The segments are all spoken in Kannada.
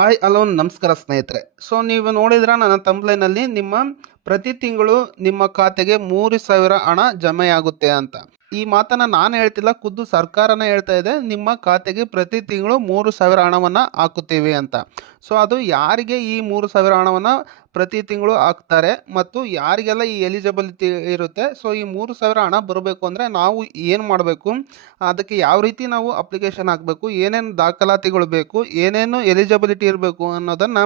ಹಾಯ್ ಅಲೋ ನಮಸ್ಕಾರ ಸ್ನೇಹಿತರೆ. ಸೊ ನೀವು ನೋಡಿದ್ರೆ ನನ್ನ ತಂಬ್ಲೈನಲ್ಲಿ ನಿಮ್ಮ ಪ್ರತಿ ತಿಂಗಳು ನಿಮ್ಮ ಖಾತೆಗೆ ಮೂರು ಸಾವಿರ ಹಣ ಜಮೆಯಾಗುತ್ತೆ ಅಂತ. ಈ ಮಾತನ್ನ ನಾನು ಹೇಳ್ತಿಲ್ಲ, ಖುದ್ದು ಸರ್ಕಾರನೇ ಹೇಳ್ತಾ ಇದೆ, ನಿಮ್ಮ ಖಾತೆಗೆ ಪ್ರತಿ ತಿಂಗಳು ಮೂರು ಸಾವಿರ ಹಣವನ್ನು ಹಾಕುತ್ತೀವಿ ಅಂತ. ಸೊ ಅದು ಯಾರಿಗೆ ಈ ಮೂರು ಸಾವಿರ ಹಣವನ್ನು ಪ್ರತಿ ತಿಂಗಳು ಹಾಕ್ತಾರೆ ಮತ್ತು ಯಾರಿಗೆಲ್ಲ ಈ ಎಲಿಜಿಬಿಲಿಟಿ ಇರುತ್ತೆ. ಸೊ ಈ ಮೂರು ಸಾವಿರ ಹಣ ಬರಬೇಕು ಅಂದರೆ ನಾವು ಏನು ಮಾಡಬೇಕು? ಅದಕ್ಕೆ ಯಾವ ರೀತಿ ನಾವು ಅಪ್ಲಿಕೇಶನ್ ಹಾಕಬೇಕು? ಏನೇನು ದಾಖಲಾತಿಗಳು ಬೇಕು? ಏನೇನು ಎಲಿಜಿಬಿಲಿಟಿ ಇರಬೇಕು ಅನ್ನೋದನ್ನು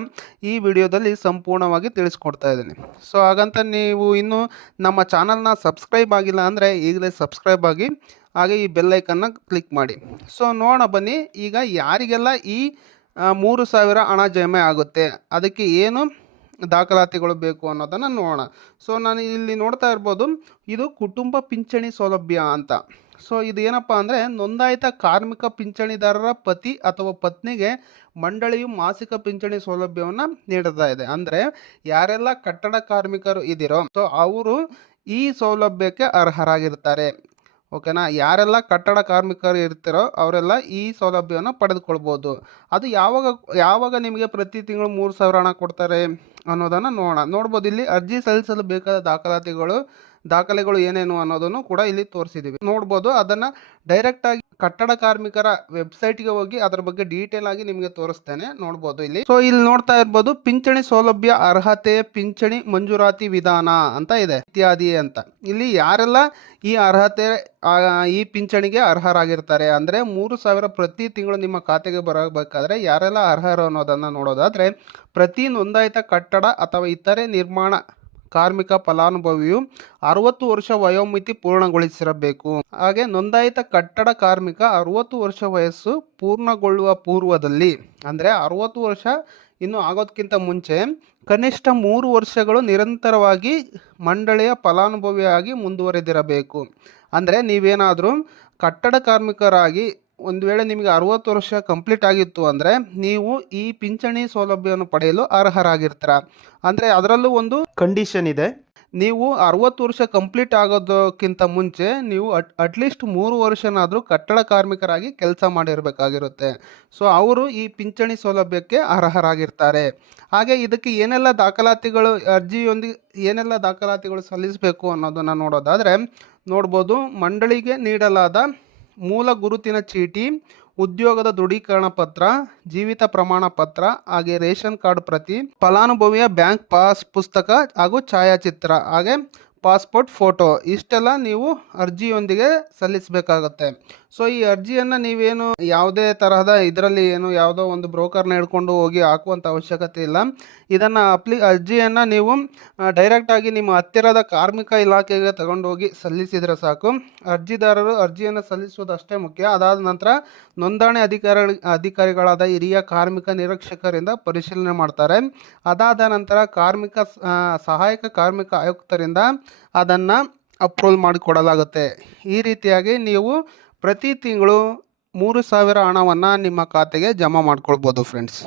ಈ ವಿಡಿಯೋದಲ್ಲಿ ಸಂಪೂರ್ಣವಾಗಿ ತಿಳಿಸ್ಕೊಡ್ತಾ ಇದ್ದೀನಿ. ಸೊ ಹಾಗಂತ ನೀವು ಇನ್ನೂ ನಮ್ಮ ಚಾನಲ್ನ ಸಬ್ಸ್ಕ್ರೈಬ್ ಆಗಿಲ್ಲ ಅಂದರೆ ಈಗಲೇ ಸಬ್ಸ್ಕ್ರೈಬ್ ಆಗಿ, ಹಾಗೆ ಈ ಬೆಲ್ಲೈಕನ್ನ ಕ್ಲಿಕ್ ಮಾಡಿ. ಸೊ ನೋಡೋಣ ಬನ್ನಿ, ಈಗ ಯಾರಿಗೆಲ್ಲ ಈ ಮೂರು ಸಾವಿರ ಹಣ ಜಮೆ ಆಗುತ್ತೆ. ಅದಕ್ಕೆ ಏನು ದಾಖಲಾತಿಗಳು ಬೇಕು ಅನ್ನೋದನ್ನು ನೋಡೋಣ. ಸೊ ನಾನು ಇಲ್ಲಿ ನೋಡ್ತಾ ಇರ್ಬೋದು, ಇದು ಕುಟುಂಬ ಪಿಂಚಣಿ ಸೌಲಭ್ಯ ಅಂತ. ಸೊ ಇದು ಏನಪ್ಪ ಅಂದರೆ, ನೋಂದಾಯಿತ ಕಾರ್ಮಿಕ ಪಿಂಚಣಿದಾರರ ಪತಿ ಅಥವಾ ಪತ್ನಿಗೆ ಮಂಡಳಿಯು ಮಾಸಿಕ ಪಿಂಚಣಿ ಸೌಲಭ್ಯವನ್ನು ನೀಡ್ತಾ ಇದೆ. ಅಂದರೆ, ಯಾರೆಲ್ಲ ಕಟ್ಟಡ ಕಾರ್ಮಿಕರು ಇದ್ದೀರೋ ಸೊ ಅವರು ಈ ಸೌಲಭ್ಯಕ್ಕೆ ಅರ್ಹರಾಗಿರ್ತಾರೆ. ಓಕೆನಾ? ಯಾರೆಲ್ಲ ಕಟ್ಟಡ ಕಾರ್ಮಿಕರು ಇರ್ತಾರೋ ಅವರೆಲ್ಲ ಈ ಸೌಲಭ್ಯವನ್ನು ಪಡೆದುಕೊಳ್ಬೋದು. ಅದು ಯಾವಾಗ ಯಾವಾಗ ನಿಮಗೆ ಪ್ರತಿ ತಿಂಗಳು ಮೂರು ಸಾವಿರ ಹಣ ಕೊಡ್ತಾರೆ ಅನ್ನೋದನ್ನು ನೋಡೋಣ. ನೋಡ್ಬೋದು, ಇಲ್ಲಿ ಅರ್ಜಿ ಸಲ್ಲಿಸಲು ಬೇಕಾದ ದಾಖಲಾತಿಗಳು, ದಾಖಲೆಗಳು ಏನೇನು ಅನ್ನೋದನ್ನು ಕೂಡ ಇಲ್ಲಿ ತೋರಿಸಿದ್ದೀವಿ. ನೋಡ್ಬೋದು, ಅದನ್ನು ಡೈರೆಕ್ಟಾಗಿ ಕಟ್ಟಡ ಕಾರ್ಮಿಕರ ವೆಬ್ಸೈಟ್ಗೆ ಹೋಗಿ ಅದರ ಬಗ್ಗೆ ಡೀಟೇಲ್ ಆಗಿ ನಿಮಗೆ ತೋರಿಸ್ತೇನೆ. ನೋಡ್ಬೋದು ಇಲ್ಲಿ. ಸೊ ಇಲ್ಲಿ ನೋಡ್ತಾ ಇರ್ಬೋದು, ಪಿಂಚಣಿ ಸೌಲಭ್ಯ ಅರ್ಹತೆ, ಪಿಂಚಣಿ ಮಂಜೂರಾತಿ ವಿಧಾನ ಅಂತ ಇದೆ. ಇತ್ಯಾದಿ ಅಂತ. ಇಲ್ಲಿ ಯಾರೆಲ್ಲ ಈ ಅರ್ಹತೆ ಈ ಪಿಂಚಣಿಗೆ ಅರ್ಹರಾಗಿರ್ತಾರೆ ಅಂದರೆ ಮೂರು ಸಾವಿರ ಪ್ರತಿ ತಿಂಗಳು ನಿಮ್ಮ ಖಾತೆಗೆ ಬರಬೇಕಾದ್ರೆ ಯಾರೆಲ್ಲ ಅರ್ಹರು ಅನ್ನೋದನ್ನು ನೋಡೋದಾದರೆ ಪ್ರತಿ ನೋಂದಾಯಿತ ಕಟ್ಟಡ ಅಥವಾ ಇತರೆ ನಿರ್ಮಾಣ ಕಾರ್ಮಿಕ ಫಲಾನುಭವಿಯು ಅರವತ್ತು ವರ್ಷ ವಯೋಮಿತಿ ಪೂರ್ಣಗೊಳಿಸಿರಬೇಕು. ಹಾಗೆ ನೋಂದಾಯಿತ ಕಟ್ಟಡ ಕಾರ್ಮಿಕ ಅರವತ್ತು ವರ್ಷ ವಯಸ್ಸು ಪೂರ್ಣಗೊಳ್ಳುವ ಪೂರ್ವದಲ್ಲಿ, ಅಂದರೆ ಅರವತ್ತು ವರ್ಷ ಇನ್ನು ಆಗೋದಕ್ಕಿಂತ ಮುಂಚೆ ಕನಿಷ್ಠ ಮೂರು ವರ್ಷಗಳು ನಿರಂತರವಾಗಿ ಮಂಡಳಿಯ ಫಲಾನುಭವಿಯಾಗಿ ಮುಂದುವರೆದಿರಬೇಕು. ಅಂದರೆ ನೀವೇನಾದರೂ ಕಟ್ಟಡ ಕಾರ್ಮಿಕರಾಗಿ ಒಂದು ವೇಳೆ ನಿಮಗೆ ಅರುವತ್ತು ವರ್ಷ ಕಂಪ್ಲೀಟ್ ಆಗಿತ್ತು ಅಂದರೆ ನೀವು ಈ ಪಿಂಚಣಿ ಸೌಲಭ್ಯವನ್ನು ಪಡೆಯಲು ಅರ್ಹರಾಗಿರ್ತೀರ. ಅಂದರೆ ಅದರಲ್ಲೂ ಒಂದು ಕಂಡೀಷನ್ ಇದೆ. ನೀವು ಅರುವತ್ತು ವರ್ಷ ಕಂಪ್ಲೀಟ್ ಆಗೋದಕ್ಕಿಂತ ಮುಂಚೆ ನೀವು ಅಟ್ ಅಟ್ಲೀಸ್ಟ್ ಮೂರು ವರ್ಷನಾದರೂ ಕಟ್ಟಡ ಕಾರ್ಮಿಕರಾಗಿ ಕೆಲಸ ಮಾಡಿರಬೇಕಾಗಿರುತ್ತೆ. ಸೊ ಅವರು ಈ ಪಿಂಚಣಿ ಸೌಲಭ್ಯಕ್ಕೆ ಅರ್ಹರಾಗಿರ್ತಾರೆ. ಹಾಗೆ ಇದಕ್ಕೆ ಏನೆಲ್ಲ ದಾಖಲಾತಿಗಳು ಅರ್ಜಿಯೊಂದಿಗೆ ಏನೆಲ್ಲ ದಾಖಲಾತಿಗಳು ಸಲ್ಲಿಸಬೇಕು ಅನ್ನೋದನ್ನು ನೋಡೋದಾದರೆ, ನೋಡ್ಬೋದು ಮಂಡಳಿಗೆ ನೀಡಲಾದ ಮೂಲ ಗುರುತಿನ ಚೀಟಿ, ಉದ್ಯೋಗದ ದೃಢೀಕರಣ ಪತ್ರ, ಜೀವಿತ ಪ್ರಮಾಣ ಪತ್ರ ಹಾಗೆ ರೇಷನ್ ಕಾರ್ಡ್ ಪ್ರತಿ, ಫಲಾನುಭವಿಯ ಬ್ಯಾಂಕ್ ಪಾಸ್ ಪುಸ್ತಕ ಹಾಗೂ ಛಾಯಾಚಿತ್ರ ಹಾಗೆ ಪಾಸ್ಪೋರ್ಟ್ ಫೋಟೋ. ಇಷ್ಟೆಲ್ಲ ನೀವು ಅರ್ಜಿಯೊಂದಿಗೆ ಸಲ್ಲಿಸಬೇಕಾಗತ್ತೆ. ಸೊ ಈ ಅರ್ಜಿಯನ್ನು ನೀವೇನು ಯಾವುದೇ ತರಹದ ಇದರಲ್ಲಿ ಏನು ಯಾವುದೋ ಒಂದು ಬ್ರೋಕರ್ನ ಹಿಡ್ಕೊಂಡು ಹೋಗಿ ಹಾಕುವಂಥ ಅವಶ್ಯಕತೆ ಇಲ್ಲ. ಇದನ್ನು ಅಪ್ಲಿ, ಅರ್ಜಿಯನ್ನು ನೀವು ಡೈರೆಕ್ಟಾಗಿ ನಿಮ್ಮ ಹತ್ತಿರದ ಕಾರ್ಮಿಕ ಇಲಾಖೆಗೆ ತಗೊಂಡೋಗಿ ಸಲ್ಲಿಸಿದರೆ ಸಾಕು. ಅರ್ಜಿದಾರರು ಅರ್ಜಿಯನ್ನು ಸಲ್ಲಿಸುವುದು ಅಷ್ಟೇ ಮುಖ್ಯ. ಅದಾದ ನಂತರ ನೋಂದಣಿ ಅಧಿಕಾರ, ಅಧಿಕಾರಿಗಳಾದ ಹಿರಿಯ ಕಾರ್ಮಿಕ ನಿರೀಕ್ಷಕರಿಂದ ಪರಿಶೀಲನೆ ಮಾಡ್ತಾರೆ. ಅದಾದ ನಂತರ ಕಾರ್ಮಿಕ ಸಹಾಯಕ ಕಾರ್ಮಿಕ ಆಯುಕ್ತರಿಂದ ಅದನ್ನು ಅಪ್ರೂವಲ್ ಮಾಡಿಕೊಡಲಾಗುತ್ತೆ. ಈ ರೀತಿಯಾಗಿ ನೀವು ಪ್ರತಿ ತಿಂಗಳು ಮೂರು ಸಾವಿರ ಹಣವನ್ನು ನಿಮ್ಮ ಖಾತೆಗೆ ಜಮಾ ಮಾಡ್ಕೊಳ್ಬೋದು ಫ್ರೆಂಡ್ಸ್